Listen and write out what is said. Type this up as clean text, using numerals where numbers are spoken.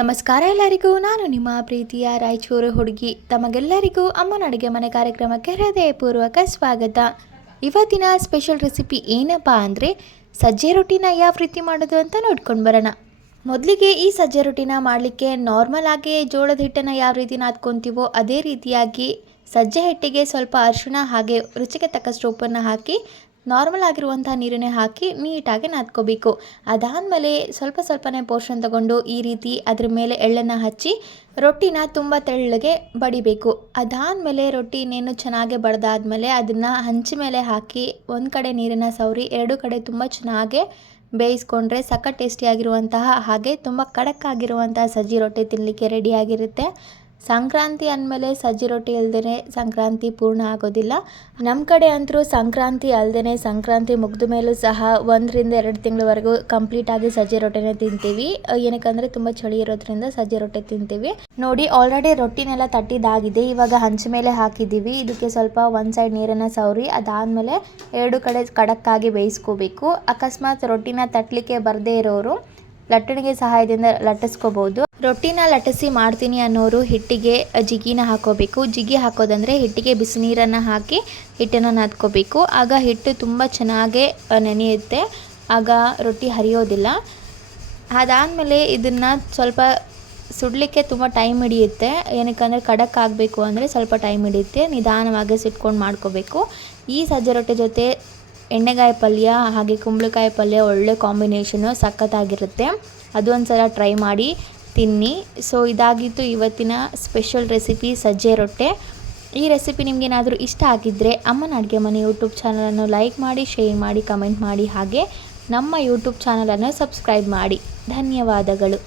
ನಮಸ್ಕಾರ ಎಲ್ಲರಿಗೂ. ನಾನು ನಿಮ್ಮ ಪ್ರೀತಿಯ ರಾಯಚೂರು ಹುಡುಗಿ. ತಮಗೆಲ್ಲರಿಗೂ ಅಮ್ಮನ ಅಡುಗೆ ಮನೆ ಕಾರ್ಯಕ್ರಮಕ್ಕೆ ಹೃದಯಪೂರ್ವಕ ಸ್ವಾಗತ. ಇವತ್ತಿನ ಸ್ಪೆಷಲ್ ರೆಸಿಪಿ ಏನಪ್ಪ ಅಂದರೆ ಸಜ್ಜೆ ರೊಟ್ಟಿನ ಯಾವ ರೀತಿ ಮಾಡೋದು ಅಂತ ನೋಡ್ಕೊಂಡು ಬರೋಣ. ಮೊದಲಿಗೆ ಈ ಸಜ್ಜೆ ರೊಟ್ಟಿನ ಮಾಡಲಿಕ್ಕೆ ನಾರ್ಮಲ್ ಆಗಿ ಜೋಳದ ಹಿಟ್ಟನ್ನು ಯಾವ ರೀತಿ ನಾದ್ಕೊತೀವೋ ಅದೇ ರೀತಿಯಾಗಿ ಸಜ್ಜೆ ಹಿಟ್ಟಿಗೆ ಸ್ವಲ್ಪ ಅರಿಶಿಣ ಹಾಗೆ ರುಚಿಗೆ ತಕ್ಕಷ್ಟು ಉಪ್ಪನ್ನು ಹಾಕಿ ನಾರ್ಮಲ್ ಆಗಿರುವಂಥ ನೀರನ್ನೇ ಹಾಕಿ ನೀಟಾಗಿ ನಾದ್ಕೋಬೇಕು. ಅದಾದಮೇಲೆ ಸ್ವಲ್ಪನೇ ಪೋರ್ಷನ್ ತಗೊಂಡು ಈ ರೀತಿ ಅದ್ರ ಮೇಲೆ ಎಳ್ಳನ್ನು ಹಚ್ಚಿ ರೊಟ್ಟಿನ ತುಂಬ ತೆಳ್ಳಗೆ ಬಡಿಬೇಕು. ಅದಾದಮೇಲೆ ರೊಟ್ಟಿ ಇನ್ನೇನು ಚೆನ್ನಾಗಿ ಬಡ್ದಾದ್ಮೇಲೆ ಅದನ್ನು ಹಂಚಿ ಮೇಲೆ ಹಾಕಿ ಒಂದು ಕಡೆ ನೀರನ್ನು ಸವರಿ ಎರಡು ಕಡೆ ತುಂಬ ಚೆನ್ನಾಗಿ ಬೇಯಿಸ್ಕೊಂಡ್ರೆ ಸಖತ್ ಟೇಸ್ಟಿಯಾಗಿರುವಂತಹ ಹಾಗೆ ತುಂಬ ಖಡಕ್ಕಾಗಿರುವಂತಹ ಸಜ್ಜಿ ರೊಟ್ಟಿ ತಿನ್ನಲಿಕ್ಕೆ ರೆಡಿಯಾಗಿರುತ್ತೆ. ಸಂಕ್ರಾಂತಿ ಅಂದಮೇಲೆ ಸಜ್ಜಿ ರೊಟ್ಟಿ ಇಲ್ಲದೇ ಸಂಕ್ರಾಂತಿ ಪೂರ್ಣ ಆಗೋದಿಲ್ಲ. ನಮ್ಮ ಕಡೆ ಅಂತೂ ಸಂಕ್ರಾಂತಿ ಅಲ್ಲದೇ ಸಂಕ್ರಾಂತಿ ಮುಗಿದ ಮೇಲೂ ಸಹ 1-2 ತಿಂಗಳವರೆಗೂ ಕಂಪ್ಲೀಟಾಗಿ ಸಜ್ಜಿ ರೊಟ್ಟಿನೇ ತಿಂತೀವಿ. ಏನಕ್ಕಂದರೆ ತುಂಬ ಚಳಿ ಇರೋದ್ರಿಂದ ಸಜ್ಜಿ ರೊಟ್ಟಿ ತಿಂತೀವಿ. ನೋಡಿ, ಆಲ್ರೆಡಿ ರೊಟ್ಟಿನೆಲ್ಲ ತಟ್ಟಿದಾಗಿದೆ. ಇವಾಗ ಹಂಚ ಮೇಲೆ ಹಾಕಿದ್ದೀವಿ. ಇದಕ್ಕೆ ಸ್ವಲ್ಪ ಒಂದು ಸೈಡ್ ನೀರನ್ನು ಸವರಿ ಅದಾದಮೇಲೆ ಎರಡು ಕಡೆ ಖಡಕ್ಕಾಗಿ ಬೇಯಿಸ್ಕೋಬೇಕು. ಅಕಸ್ಮಾತ್ ರೊಟ್ಟಿನ ತಟ್ಟಲಿಕ್ಕೆ ಬರದೇ ಇರೋರು ಲಟ್ಟಣಿಗೆ ಸಹಾಯದಿಂದ ಲಟ್ಟಿಸ್ಕೋಬೋದು. ರೊಟ್ಟಿನ ಲಟ್ಟಿಸಿ ಮಾಡ್ತೀನಿ ಅನ್ನೋರು ಹಿಟ್ಟಿಗೆ ಜಿಗಿನ ಹಾಕೋಬೇಕು. ಜಿಗಿ ಹಾಕೋದಂದರೆ ಹಿಟ್ಟಿಗೆ ಬಿಸಿ ನೀರನ್ನು ಹಾಕಿ ಹಿಟ್ಟನ್ನು ನಾದ್ಕೋಬೇಕು. ಆಗ ಹಿಟ್ಟು ತುಂಬ ಚೆನ್ನಾಗೇ ನೆನೆಯುತ್ತೆ, ಆಗ ರೊಟ್ಟಿ ಹರಿಯೋದಿಲ್ಲ. ಅದಾದಮೇಲೆ ಇದನ್ನು ಸ್ವಲ್ಪ ಸುಡಲಿಕ್ಕೆ ತುಂಬ ಟೈಮ್ ಹಿಡಿಯುತ್ತೆ. ಏನಕ್ಕಂದರೆ ಖಡಕ್ ಆಗಬೇಕು ಅಂದರೆ ಸ್ವಲ್ಪ ಟೈಮ್ ಹಿಡಿಯುತ್ತೆ. ನಿಧಾನವಾಗಿ ಸಿಟ್ಕೊಂಡು ಮಾಡ್ಕೋಬೇಕು. ಈ ಸಜ್ಜೆ ರೊಟ್ಟಿ ಜೊತೆ ಎಣ್ಣೆಗಾಯಿ ಪಲ್ಯ ಹಾಗೆ ಕುಂಬಳಕಾಯಿ ಪಲ್ಯ ಒಳ್ಳೆ ಕಾಂಬಿನೇಷನು, ಸಖತ್ತಾಗಿರುತ್ತೆ. ಅದು ಒಂದು ಸಲ ಟ್ರೈ ಮಾಡಿ ತಿನ್ನಿ. ಸೊ ಇದಾಗಿತ್ತು ಇವತ್ತಿನ ಸ್ಪೆಷಲ್ ರೆಸಿಪಿ ಸಜ್ಜೆ ರೊಟ್ಟೆ. ಈ ರೆಸಿಪಿ ನಿಮಗೇನಾದರೂ ಇಷ್ಟ ಆಗಿದ್ದರೆ ಅಮ್ಮನ ಅಡುಗೆ ಮನೆ ಯೂಟ್ಯೂಬ್ ಚಾನಲನ್ನು ಲೈಕ್ ಮಾಡಿ, ಶೇರ್ ಮಾಡಿ, ಕಮೆಂಟ್ ಮಾಡಿ, ಹಾಗೆ ನಮ್ಮ ಯೂಟ್ಯೂಬ್ ಚಾನಲನ್ನು ಸಬ್ಸ್ಕ್ರೈಬ್ ಮಾಡಿ. ಧನ್ಯವಾದಗಳು.